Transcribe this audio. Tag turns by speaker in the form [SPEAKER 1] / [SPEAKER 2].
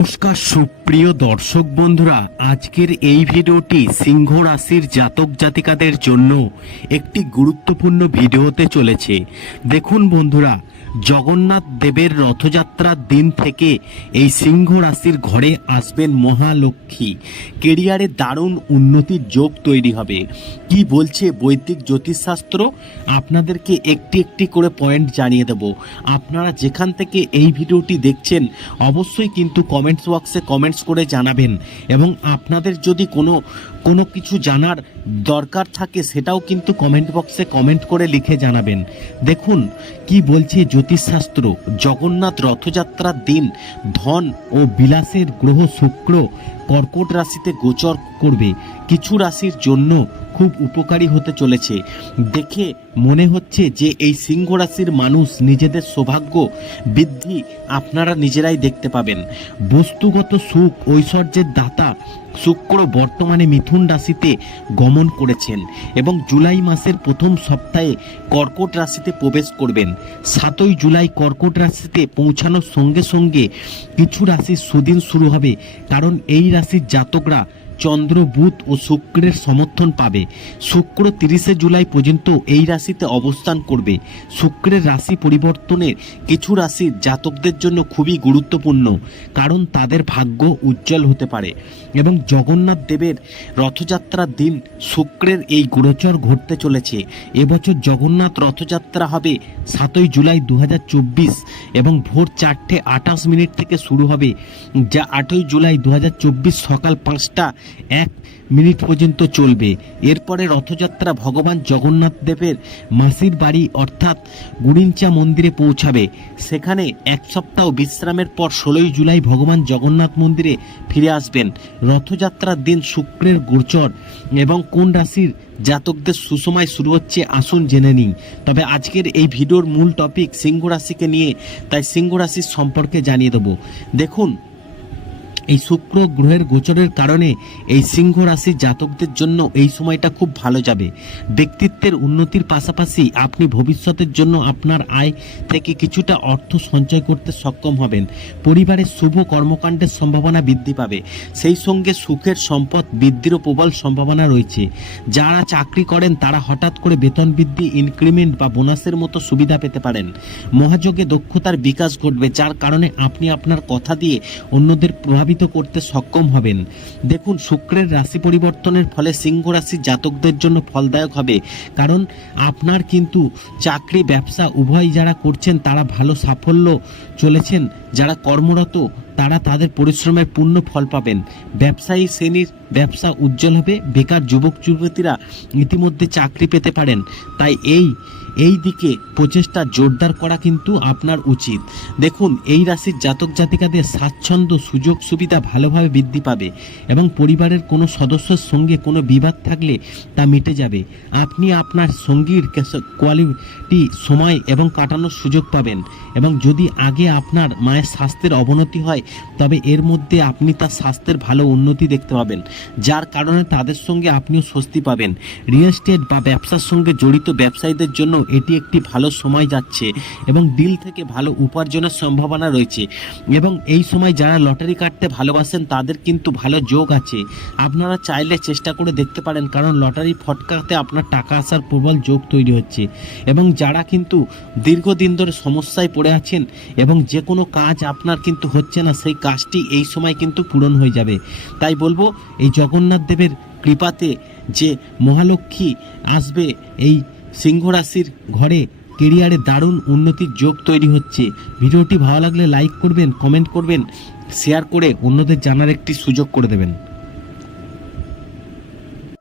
[SPEAKER 1] নমস্কার, সুপ্রিয় দর্শক বন্ধুরা, আজকের এই ভিডিওটি সিংহ রাশির জাতক জাতিকাদের জন্য একটি গুরুত্বপূর্ণ ভিডিওতে চলেছে। দেখুন বন্ধুরা, জগন্নাথ দেবের রথযাত্রার দিন থেকে এই সিংহ রাশির ঘরে আসবেন মহালক্ষ্মী। কেরিয়ারে দারুণ উন্নতির যোগ তৈরি হবে। কি বলছে বৈদিক জ্যোতিষশাস্ত্র? আপনাদেরকে একটি একটি করে পয়েন্ট জানিয়ে দেব। আপনারা যেখান থেকে এই ভিডিওটি দেখছেন, অবশ্যই কিন্তু কমেন্টস বক্সে কমেন্টস করে জানাবেন। এবং আপনাদের যদি কোনো কোনো কিছু জানার দরকার থাকে, সেটাও কিন্তু কমেন্ট বক্সে কমেন্ট করে লিখে জানাবেন। দেখুন, কি বলছে জ্যোতিষশাস্ত্র? জগন্নাথ রথযাত্রার দিন ধন ও বিলাসের গ্রহ শুক্র কর্কট রাশিতে গোচর করবে। কিছু রাশির জন্য খুব উপকারী হতে চলেছে। দেখে মনে হচ্ছে যে এই সিংহ রাশির মানুষ নিজেদের সৌভাগ্য বৃদ্ধি আপনারা নিজেরাই দেখতে পাবেন। বস্তুগত সুখ, ঐশ্বর্যের দাতা শুক্র বর্তমানে মিথুন রাশিতে গমন করেছেন এবং জুলাই মাসের প্রথম সপ্তাহে কর্কট রাশিতে প্রবেশ করবেন। সাতই জুলাই কর্কট রাশিতে পৌঁছানোর সঙ্গে সঙ্গে কিছু রাশির সুদিন শুরু হবে, কারণ এই রাশির জাতকরা চন্দ্র বুধ ও শুক্রের সমর্থন পাবে। শুক্র তিরিশে জুলাই পর্যন্ত এই রাশিতে অবস্থান করবে। শুক্রের রাশি পরিবর্তনের কিছু রাশির জাতকদের জন্য খুবই গুরুত্বপূর্ণ, কারণ তাদের ভাগ্য উজ্জ্বল হতে পারে এবং জগন্নাথ দেবের রথযাত্রার দিন শুক্রের এই গোচর ঘটতে চলেছে। এবছর জগন্নাথ রথযাত্রা হবে সাতই জুলাই দু হাজার চব্বিশ এবং ভোর চারটে আটাশ মিনিট থেকে শুরু হবে, যা আটই জুলাই দু হাজার চব্বিশ সকাল পাঁচটা এক মিনিট পর্যন্ত চলবে। এরপরে রথযাত্রা ভগবান জগন্নাথ দেবের মাসির বাড়ি অর্থাৎ গুড়িঞ্চা মন্দিরে পৌঁছাবে। সেখানে এক সপ্তাহ বিশ্রামের পর ষোলোই জুলাই ভগবান জগন্নাথ মন্দিরে ফিরে আসবেন। রথযাত্রার দিন শুক্রের গোচর এবং কোন রাশির জাতকদের সুসময় শুরু হচ্ছে আসুন জেনে নিই। তবে আজকের এই ভিডিওর মূল টপিক সিংহ রাশিকে নিয়ে, তাই সিংহ রাশির সম্পর্কে জানিয়ে দেবো। দেখুন এই শুক্র গ্রহের গোচরের কারণে এই সিংহ রাশির জাতকদের জন্য এই সময়টা খুব ভালো যাবে। ব্যক্তিত্বের উন্নতির পাশাপাশি আপনি ভবিষ্যতের জন্য আপনার আয় থেকে কিছুটা অর্থ সঞ্চয় করতে সক্ষম হবেন। পরিবারের শুভ কর্মকাণ্ডের সম্ভাবনা বৃদ্ধি পাবে। সেই সঙ্গে সুখের সম্পদ বৃদ্ধিরও প্রবল সম্ভাবনা রয়েছে। যারা চাকরি করেন, তারা হঠাৎ করে বেতন বৃদ্ধি ইনক্রিমেন্ট বা বোনাসের মতো সুবিধা পেতে পারেন। মহাযোগে দক্ষতার বিকাশ ঘটবে, যার কারণে আপনি আপনার কথা দিয়ে অন্যদের প্রভাবিত করতে সক্ষম হবেন। দেখুন, শুক্রের রাশি পরিবর্তনের ফলে সিংহ রাশির জাতকদের জন্য ফলদায়ক হবে। কারণ আপনার কিন্তু চাকরি, ব্যবসা উভয় যারা করছেন তারা ভালো সাফল্য চলেছেন। যারা কর্মরত, তারা তাদের পরিশ্রমের পূর্ণ ফল পাবেন। ব্যবসায়ী শ্রেণির ব্যবসা উজ্জ্বল হবে। বেকার যুবক যুবতীরা ইতিমধ্যে চাকরি পেতে পারেন। তাই এই এই দিকে প্রচেষ্টা জোরদার করা কিন্তু আপনার উচিত। দেখুন, এই রাশির জাতক জাতিকাদের স্বাচ্ছন্দ্য, সুযোগ, সুবিধা ভালোভাবে বৃদ্ধি পাবে এবং পরিবারের কোনো সদস্যের সঙ্গে কোনো বিবাদ থাকলে তা মিটে যাবে। আপনি আপনার সঙ্গীর কোয়ালিটি সময় এবং কাটানোর সুযোগ পাবেন এবং যদি আগে আপনার মায়ের স্বাস্থ্যের অবনতি হয়, তবে এর মধ্যে আপনি তার স্বাস্থ্যের ভালো উন্নতি দেখতে পাবেন। যার কারণে তাদের সঙ্গে আপনিও স্বস্তি পাবেন। রিয়েল এস্টেট বা ব্যবসার সঙ্গে জড়িত ব্যবসায়ীদের জন্য এটি একটি ভালো সময় যাচ্ছে এবং ডিল থেকে ভালো উপার্জনের সম্ভাবনা রয়েছে। এবং এই সময় যারা লটারি কাটতে ভালোবাসেন, তাদের কিন্তু ভালো যোগ আছে। আপনারা চাইলে চেষ্টা করে দেখতে পারেন, কারণ লটারি ফটকাতে আপনার টাকা আসার প্রবল যোগ তৈরি হচ্ছে। এবং যারা কিন্তু দীর্ঘদিন ধরে সমস্যায় পড়ে আছেন এবং যে কোনো কাজ আপনার কিন্তু হচ্ছে না, সেই কাজটি এই সময় কিন্তু পূরণ হয়ে যাবে। তাই বলব, এই জগন্নাথ দেবের কৃপাতে যে মহালক্ষ্মী আসবে, এই সিংহ রাশির ঘরে কেরিয়ারে দারুণ উন্নতির যোগ তৈরি হচ্ছে। ভিডিওটি ভালো লাগলে লাইক করবেন, কমেন্ট করবেন, শেয়ার করে অন্যদের জানার একটি সুযোগ করে দেবেন।